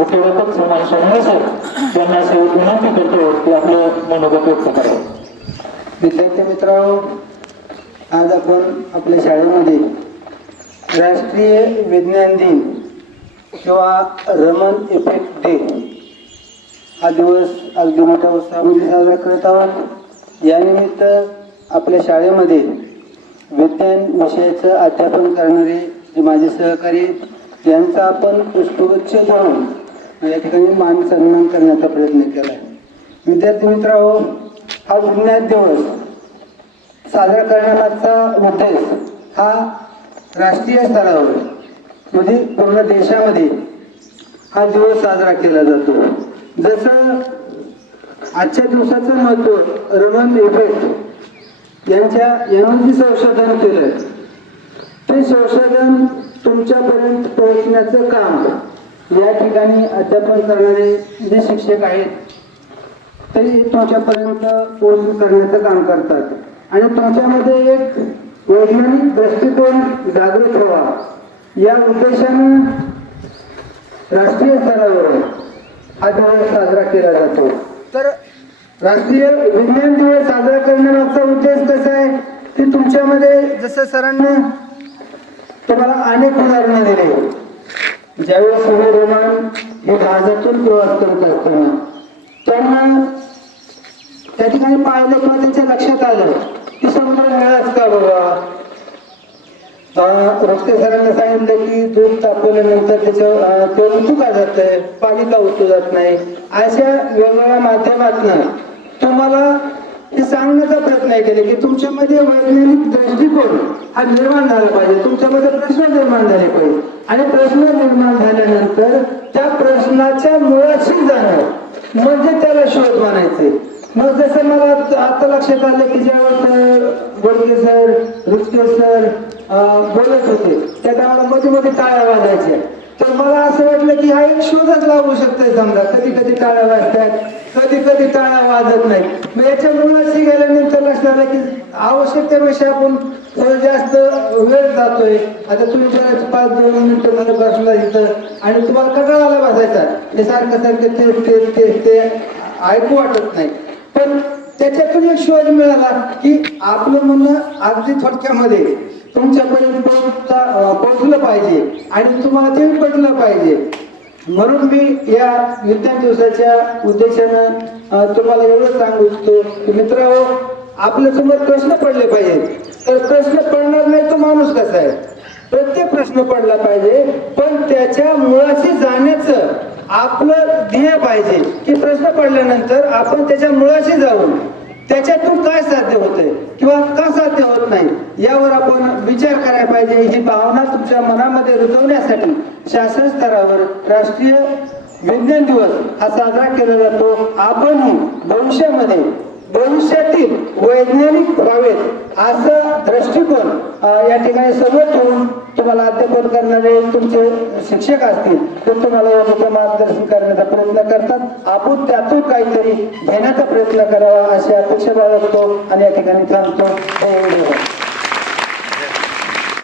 उपयोगातच माणसं नसेल त्यांना असे विनंती करतो की आपलं मनोगत व्यक्त करावं. विद्यार्थी मित्रांनो, आज आपण आपल्या शाळेमध्ये राष्ट्रीय विज्ञान दिन किंवा रमन इफेक्ट डे हा दिवस अगदी मोठ्या उत्साहामध्ये साजरा करत आहोत. यानिमित्त आपल्या शाळेमध्ये विज्ञान विषयाचं अध्यापन करणारे जे माझे सहकारी यांचा आपण पुष्पगुच्छ देऊन या ठिकाणी मान सन्मान करण्याचा प्रयत्न केला आहे. विद्यार्थी मित्रांनो, हा विज्ञान दिवस साजरा करण्यामागचा उद्देश हा राष्ट्रीय स्तरावर म्हणजे पूर्ण देशामध्ये हा दिवस साजरा केला जातो. जसं आजच्या दिवसाचं महत्त्व रमन इफेक्ट यांनी संशोधन केलं, ते संशोधन तुमच्यापर्यंत पोहोचण्याचं काम या ठिकाणी अध्यापन करणारे जे शिक्षक आहेत ते तुमच्यापर्यंत पोहोचून करण्याचं काम करतात आणि तुमच्यामध्ये एक वैज्ञानिक दृष्टिकोन जागृत व्हावा या उद्देशानं राष्ट्रीय स्तरावर हा दिवस साजरा केला जातो. तर राष्ट्रीय विज्ञान दिवस साजरा करण्यामागचा उद्देश कसा आहे की तुमच्यामध्ये जसं सरांनी तुम्हाला अनेक उदाहरणं दिले, ज्यावेळेस सूर्यमान हे जहाजातून प्रवास करत असताना त्यांना त्या ठिकाणी पाहिलं किंवा त्यांच्या लक्षात आलं की समुद्र निळाच का बाबा. रस्ते सरांना सांगितलं की दूध तापवल्यानंतर त्याचं ते उतू का जात आहे, पाणी का उतू जात नाही. अशा वेगवेगळ्या माध्यमातून तुम्हाला हे सांगण्याचा प्रयत्न केले की तुमच्यामध्ये वैज्ञानिक दृष्टिकोन हा निर्माण झाला पाहिजे, तुमच्यामध्ये प्रश्न निर्माण झाले पाहिजे आणि प्रश्न निर्माण झाल्यानंतर त्या प्रश्नाच्या मुळाशी जाणं म्हणजे त्याला शोध मानायचे. मग जसं मला आता लक्षात आलं की ज्यावेळेस गोडगे सर, रुचके सर बोलत होते त्या टायमाला मध्ये मध्ये टाळ्या वाजायच्या, तर मला असं वाटलं की हा एक शोधच लागू शकतोय. समजा कधी कधी टाळ्या वाजतात, कधी कधी टाळ्या वाजत नाही. मग याच्या मुळाशी गेल्यानंतर लक्षात आलं की आवश्यकतेपेक्षा आपण जास्त वेळ जातोय. आता तुम्ही जरा 5-2 मिनिटं मला बसला इथं आणि तुम्हाला कंटाळा बसायचा, हे सारखं सारखं ते ऐकू वाटत नाही. पण त्याच्यातून एक शोध मिळाला की आपलं म्हणणं अगदी थोडक्यामध्ये तुमच्यापर्यंत पोहोचलं पाहिजे आणि तुम्हाला ते पटलं पाहिजे. म्हणून मी या विज्ञान दिवसाच्या उद्देशानं तुम्हाला एवढं सांगू इच्छितो की मित्रांनो, आपल्या समोर प्रश्न पडले पाहिजेत. तर प्रश्न पडणार नाही तो माणूस कसा आहे, प्रत्येक प्रश्न पडला पाहिजे, पण त्याच्या मुळाशी जाण्याचं आपलं ध्येय पाहिजे की प्रश्न पडल्यानंतर आपण त्याच्या मुळाशी जाऊन त्याच्यातून काय साध्य होतंय किंवा का साध्य होत नाही यावर आपण विचार करायला पाहिजे. ही भावना तुमच्या मनामध्ये रुजवण्यासाठी शासन स्तरावर राष्ट्रीय विज्ञान दिवस हा साजरा केला जातो. आपणही भविष्यातील वैज्ञानिक व्हावेत असं दृष्टिकोन या ठिकाणी समोर ठेवून तुम्हाला अध्यापन करणारे तुमचे शिक्षक असतील ते तुम्हाला मार्गदर्शन करण्याचा प्रयत्न करतात. आपण त्यातून काहीतरी घेण्याचा प्रयत्न करावा अशी अपेक्षा बाळगतो आणि या ठिकाणी थांबतो.